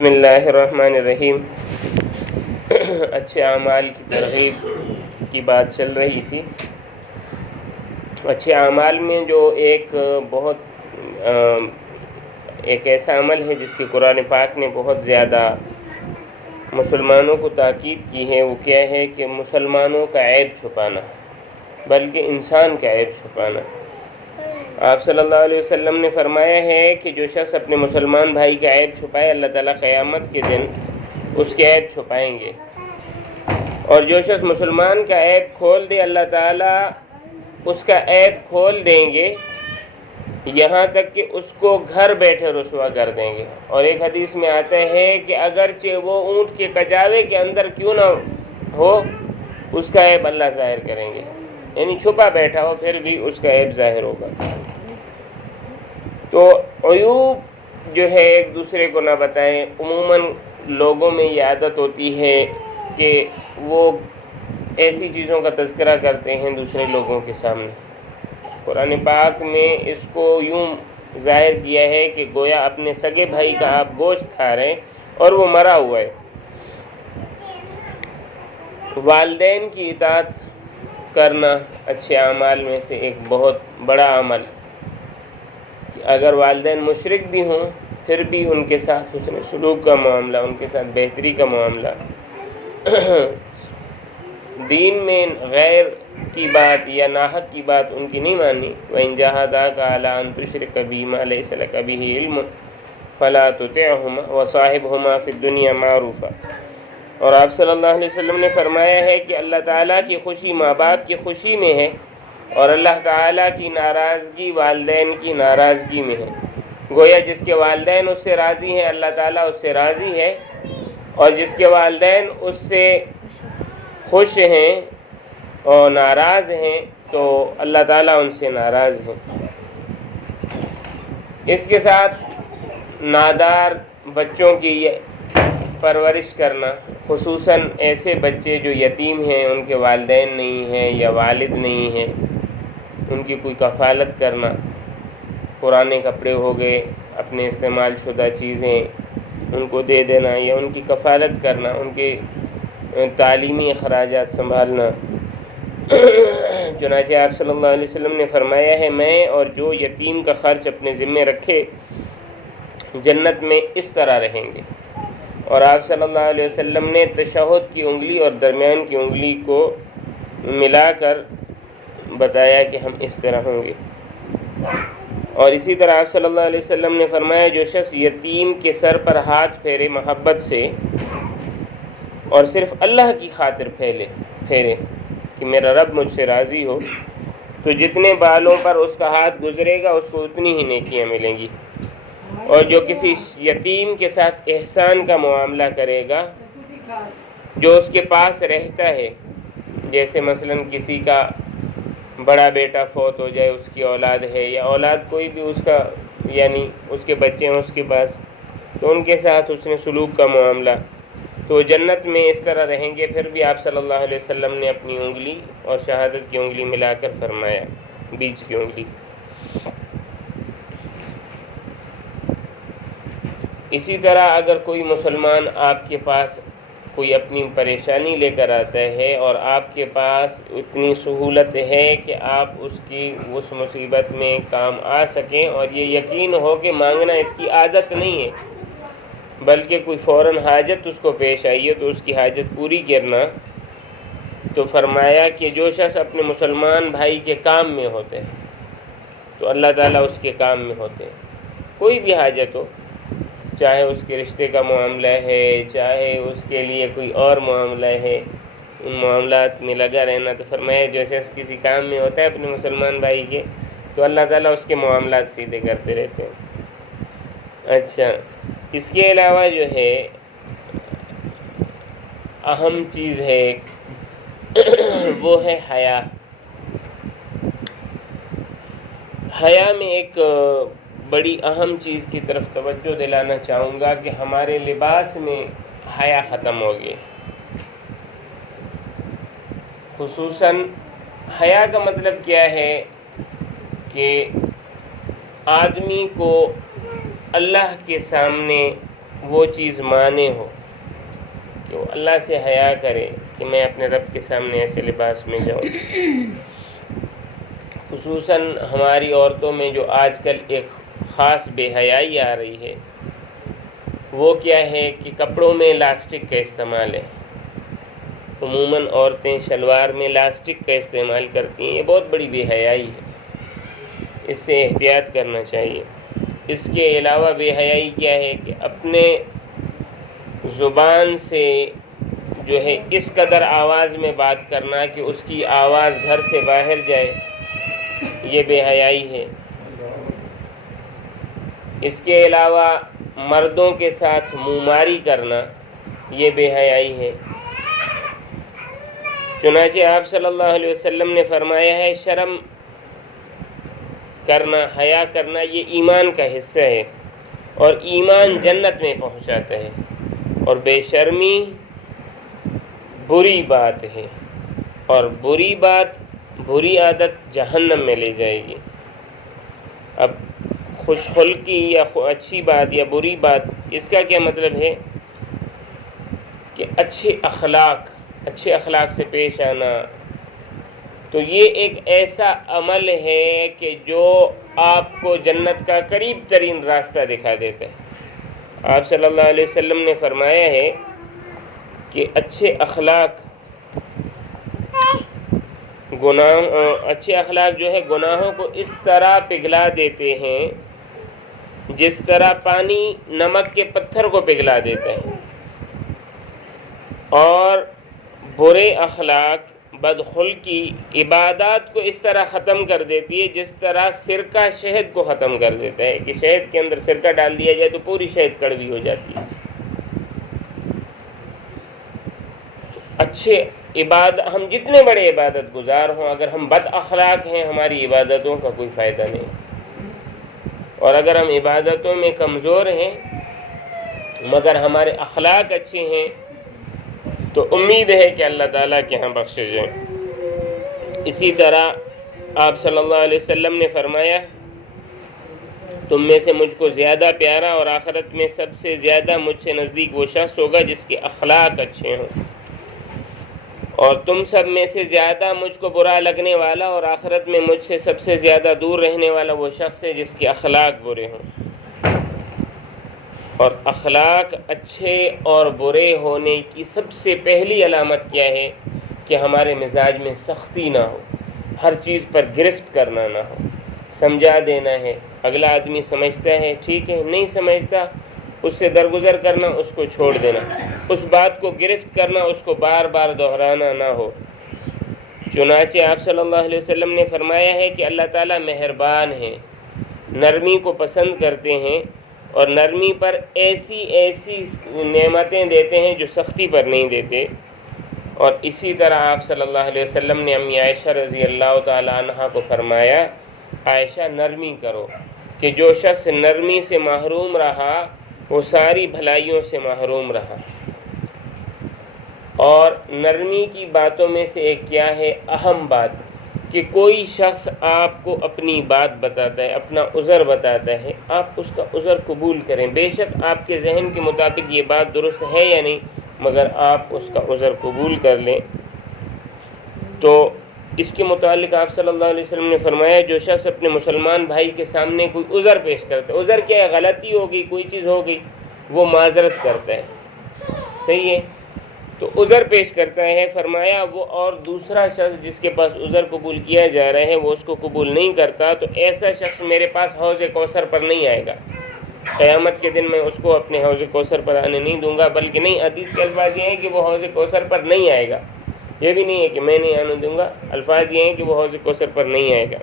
بسم اللہ الرحمن الرحیم۔ اچھے اعمال کی ترغیب کی بات چل رہی تھی۔ اچھے اعمال میں جو ایک ایسا عمل ہے جس کی قرآن پاک نے بہت زیادہ مسلمانوں کو تاکید کی ہے، وہ کیا ہے کہ مسلمانوں کا عیب چھپانا، بلکہ انسان کا عیب چھپانا۔ آپ صلی اللہ علیہ وسلم نے فرمایا ہے کہ جو شخص اپنے مسلمان بھائی کا عیب چھپائے، اللہ تعالیٰ قیامت کے دن اس کے عیب چھپائیں گے، اور جو شخص مسلمان کا عیب کھول دے، اللہ تعالیٰ اس کا عیب کھول دیں گے، یہاں تک کہ اس کو گھر بیٹھے رسوا کر دیں گے۔ اور ایک حدیث میں آتا ہے کہ اگرچہ وہ اونٹ کے کچاوے کے اندر کیوں نہ ہو، اس کا عیب اللہ ظاہر کریں گے، یعنی چھپا بیٹھا ہو پھر بھی اس کا عیب ظاہر ہوگا۔ تو عیوب جو ہے ایک دوسرے کو نہ بتائیں۔ عموماً لوگوں میں یہ عادت ہوتی ہے کہ وہ ایسی چیزوں کا تذکرہ کرتے ہیں دوسرے لوگوں کے سامنے۔ قرآن پاک میں اس کو یوں ظاہر کیا ہے کہ گویا اپنے سگے بھائی کا آپ گوشت کھا رہے ہیں اور وہ مرا ہوا ہے۔ والدین کی اطاعت کرنا اچھے اعمال میں سے ایک بہت بڑا عمل، کہ اگر والدین مشرک بھی ہوں پھر بھی ان کے ساتھ حسن سلوک کا معاملہ، ان کے ساتھ بہتری کا معاملہ۔ دین میں غیر کی بات یا ناحق کی بات ان کی نہیں مانی۔ وَإِن جَاهَدَاكَ عَلَىٰ أَن تُشْرِكَ بِي مَا لَيْسَ لَكَ بِهِ عِلْمٌ فَلَا تُطِعْهُمَا وَصَاحِبْهُمَا فِي الدُّنْيَا مَعْرُوفًا۔ اور آپ صلی اللہ علیہ وسلم نے فرمایا ہے کہ اللہ تعالیٰ کی خوشی ماں باپ کی خوشی میں ہے، اور اللہ تعالیٰ کی ناراضگی والدین کی ناراضگی میں ہے۔ گویا جس کے والدین اس سے راضی ہیں، اللہ تعالیٰ اس سے راضی ہے، اور جس کے والدین اس سے خوش ہیں اور ناراض ہیں تو اللہ تعالیٰ ان سے ناراض ہیں۔ اس کے ساتھ نادار بچوں کی پرورش کرنا، خصوصاً ایسے بچے جو یتیم ہیں، ان کے والدین نہیں ہیں یا والد نہیں ہیں، ان کی کوئی کفالت کرنا، پرانے کپڑے ہو گئے، اپنے استعمال شدہ چیزیں ان کو دے دینا یا ان کی کفالت کرنا، ان کے تعلیمی اخراجات سنبھالنا۔ چنانچہ آپ صلی اللہ علیہ وسلم نے فرمایا ہے، میں اور جو یتیم کا خرچ اپنے ذمے رکھے جنت میں اس طرح رہیں گے۔ اور آپ صلی اللہ علیہ وسلم نے تشہد کی انگلی اور درمیان کی انگلی کو ملا کر بتایا کہ ہم اس طرح ہوں گے۔ اور اسی طرح آپ صلی اللہ علیہ وسلم نے فرمایا، جو شخص یتیم کے سر پر ہاتھ پھیرے محبت سے اور صرف اللہ کی خاطر پھیرے کہ میرا رب مجھ سے راضی ہو، تو جتنے بالوں پر اس کا ہاتھ گزرے گا اس کو اتنی ہی نیکیاں ملیں گی۔ اور جو کسی یتیم کے ساتھ احسان کا معاملہ کرے گا، جو اس کے پاس رہتا ہے، جیسے مثلاً کسی کا بڑا بیٹا فوت ہو جائے، اس کی اولاد ہے یا اولاد کوئی بھی اس کا، یعنی اس کے بچے ہیں اس کے پاس، تو ان کے ساتھ حسن سلوک کا معاملہ، تو جنت میں اس طرح رہیں گے۔ پھر بھی آپ صلی اللہ علیہ وسلم نے اپنی انگلی اور شہادت کی انگلی ملا کر فرمایا، بیچ کی انگلی۔ اسی طرح اگر کوئی مسلمان آپ کے پاس کوئی اپنی پریشانی لے کر آتا ہے اور آپ کے پاس اتنی سہولت ہے کہ آپ اس کی اس مصیبت میں کام آ سکیں، اور یہ یقین ہو کہ مانگنا اس کی عادت نہیں ہے بلکہ کوئی فوراً حاجت اس کو پیش آئی ہے تو اس کی حاجت پوری کرنا، تو فرمایا کہ جو شخص اپنے مسلمان بھائی کے کام میں ہوتے ہیں تو اللہ تعالیٰ اس کے کام میں ہوتے ہیں۔ کوئی بھی حاجت ہو، چاہے اس کے رشتے کا معاملہ ہے، چاہے اس کے لیے کوئی اور معاملہ ہے، ان معاملات میں لگا رہنا، تو فرمایا جو شخص کسی کام میں ہوتا ہے اپنے مسلمان بھائی کے تو اللہ تعالیٰ اس کے معاملات سیدھے کرتے رہتے ہیں۔ اچھا، اس کے علاوہ جو ہے اہم چیز ہے وہ ہے حیا۔ حیا میں ایک بڑی اہم چیز کی طرف توجہ دلانا چاہوں گا کہ ہمارے لباس میں حیا ختم ہو گئی۔ خصوصاً حیا کا مطلب کیا ہے کہ آدمی کو اللہ کے سامنے وہ چیز مانے ہو کہ وہ اللہ سے حیا کرے کہ میں اپنے رب کے سامنے ایسے لباس میں جاؤں۔ خصوصاً ہماری عورتوں میں جو آج کل ایک خاص بے حیائی آ رہی ہے وہ کیا ہے کہ کپڑوں میں لاسٹک کا استعمال ہے۔ عموماً عورتیں شلوار میں لاسٹک کا استعمال کرتی ہیں، یہ بہت بڑی بے حیائی ہے، اس سے احتیاط کرنا چاہیے۔ اس کے علاوہ بے حیائی کیا ہے کہ اپنے زبان سے جو ہے اس قدر آواز میں بات کرنا کہ اس کی آواز گھر سے باہر جائے، یہ بے حیائی ہے۔ اس کے علاوہ مردوں کے ساتھ منہ ماری کرنا، یہ بے حیائی ہے۔ چنانچہ آپ صلی اللہ علیہ وسلم نے فرمایا ہے شرم کرنا، حیا کرنا یہ ایمان کا حصہ ہے اور ایمان جنت میں پہنچاتا ہے، اور بے شرمی بری بات ہے، اور بری بات، بری عادت جہنم میں لے جائے گی۔ اب خوش خلقی یا اچھی بات یا بری بات، اس کا کیا مطلب ہے کہ اچھے اخلاق سے پیش آنا، تو یہ ایک ایسا عمل ہے کہ جو آپ کو جنت کا قریب ترین راستہ دکھا دیتا ہے۔ آپ صلی اللہ علیہ وسلم نے فرمایا ہے کہ اچھے اخلاق جو ہے گناہوں کو اس طرح پگھلا دیتے ہیں جس طرح پانی نمک کے پتھر کو پگھلا دیتا ہے، اور برے اخلاق، بدخلقی عبادات کو اس طرح ختم کر دیتی ہے جس طرح سرکہ شہد کو ختم کر دیتا ہے کہ شہد کے اندر سرکہ ڈال دیا جائے تو پوری شہد کڑوی ہو جاتی ہے۔ ہم جتنے بڑے عبادت گزار ہوں، اگر ہم بد اخلاق ہیں ہماری عبادتوں کا کوئی فائدہ نہیں، اور اگر ہم عبادتوں میں کمزور ہیں مگر ہمارے اخلاق اچھے ہیں تو امید ہے کہ اللہ تعالیٰ کے ہاں بخشے جائیں۔ اسی طرح آپ صلی اللہ علیہ وسلم نے فرمایا تم میں سے مجھ کو زیادہ پیارا اور آخرت میں سب سے زیادہ مجھ سے نزدیک وہ شخص ہوگا جس کے اخلاق اچھے ہوں، اور تم سب میں سے زیادہ مجھ کو برا لگنے والا اور آخرت میں مجھ سے سب سے زیادہ دور رہنے والا وہ شخص ہے جس کے اخلاق برے ہوں۔ اور اخلاق اچھے اور برے ہونے کی سب سے پہلی علامت کیا ہے کہ ہمارے مزاج میں سختی نہ ہو، ہر چیز پر گرفت کرنا نہ ہو، سمجھا دینا ہے، اگلا آدمی سمجھتا ہے ٹھیک ہے، نہیں سمجھتا اس سے درگزر کرنا، اس کو چھوڑ دینا، اس بات کو گرفت کرنا، اس کو بار بار دہرانا نہ ہو۔ چنانچہ آپ صلی اللہ علیہ وسلم نے فرمایا ہے کہ اللہ تعالیٰ مہربان ہیں، نرمی کو پسند کرتے ہیں، اور نرمی پر ایسی نعمتیں دیتے ہیں جو سختی پر نہیں دیتے۔ اور اسی طرح آپ صلی اللہ علیہ وسلم نے امی عائشہ رضی اللہ تعالی عنہ کو فرمایا عائشہ نرمی کرو، کہ جو شخص نرمی سے محروم رہا وہ ساری بھلائیوں سے محروم رہا۔ اور نرمی کی باتوں میں سے ایک کیا ہے، اہم بات، کہ کوئی شخص آپ کو اپنی بات بتاتا ہے، اپنا عذر بتاتا ہے، آپ اس کا عذر قبول کریں، بے شک آپ کے ذہن کے مطابق یہ بات درست ہے یا نہیں، مگر آپ اس کا عذر قبول کر لیں۔ تو اس کے متعلق آپ صلی اللہ علیہ وسلم نے فرمایا جو شخص اپنے مسلمان بھائی کے سامنے کوئی عذر پیش کرتا ہے، عذر کیا ہے، غلطی ہو گئی، کوئی چیز ہو گئی، وہ معذرت کرتا ہے، صحیح ہے، تو عذر پیش کرتا ہے، فرمایا وہ اور دوسرا شخص جس کے پاس عذر قبول کیا جا رہا ہے وہ اس کو قبول نہیں کرتا، تو ایسا شخص میرے پاس حوض کوثر پر نہیں آئے گا، قیامت کے دن میں اس کو اپنے حوض کوثر پر آنے نہیں دوں گا، بلکہ نہیں، حدیث کے الفاظ یہ ہیں کہ وہ حوض کوثر پر نہیں آئے گا، یہ بھی نہیں ہے کہ میں نہیں آنے دوں گا، الفاظ یہ ہیں کہ وہ حوض کوثر پر نہیں آئے گا۔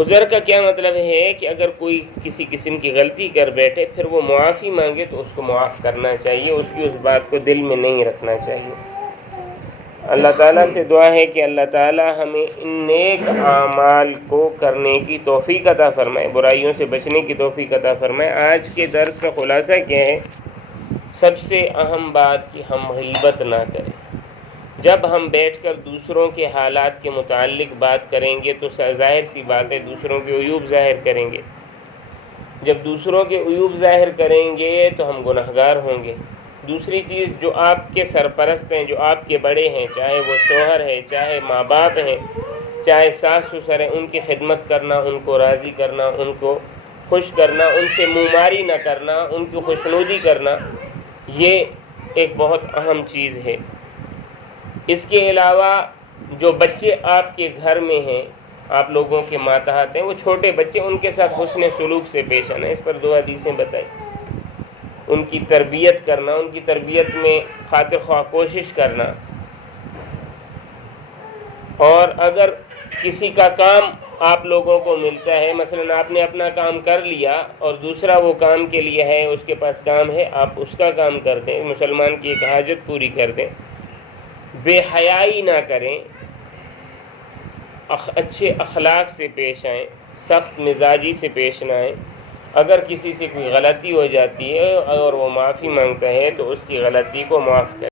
عذر کا کیا مطلب ہے کہ اگر کوئی کسی قسم کی غلطی کر بیٹھے پھر وہ معافی مانگے تو اس کو معاف کرنا چاہیے، اس کی اس بات کو دل میں نہیں رکھنا چاہیے۔ اللہ تعالیٰ سے دعا ہے کہ اللہ تعالیٰ ہمیں ان نیک اعمال کو کرنے کی توفیق عطا فرمائے، برائیوں سے بچنے کی توفیق عطا فرمائے۔ آج کے درس کا خلاصہ کیا ہے؟ سب سے اہم بات کہ ہم غیبت نہ کریں۔ جب ہم بیٹھ کر دوسروں کے حالات کے متعلق بات کریں گے تو ظاہر سی بات ہے دوسروں کے عیوب ظاہر کریں گے۔ جب دوسروں کے عیوب ظاہر کریں گے تو ہم گنہگار ہوں گے۔ دوسری چیز، جو آپ کے سرپرست ہیں، جو آپ کے بڑے ہیں، چاہے وہ شوہر ہے، چاہے ماں باپ ہیں، چاہے ساس سسر ہیں، ان کی خدمت کرنا، ان کو راضی کرنا، ان کو خوش کرنا، ان سے منہ ماری نہ کرنا، ان کی خوشنودی کرنا، یہ ایک بہت اہم چیز ہے۔ اس کے علاوہ جو بچے آپ کے گھر میں ہیں، آپ لوگوں کے ماتحت ہیں، وہ چھوٹے بچے، ان کے ساتھ حسن سلوک سے پیش آنا۔ اس پر 2 حدیثیں بتائیں۔ ان کی تربیت کرنا، ان کی تربیت میں خاطر خواہ کوشش کرنا، اور اگر کسی کا کام آپ لوگوں کو ملتا ہے، مثلا آپ نے اپنا کام کر لیا اور دوسرا وہ کام کے لیے ہے، اس کے پاس کام ہے، آپ اس کا کام کر دیں، مسلمان کی ایک حاجت پوری کر دیں، بے حیائی نہ کریں، اچھے اخلاق سے پیش آئیں، سخت مزاجی سے پیش نہ آئیں۔ اگر کسی سے کوئی غلطی ہو جاتی ہے اور وہ معافی مانگتا ہے تو اس کی غلطی کو معاف کریں۔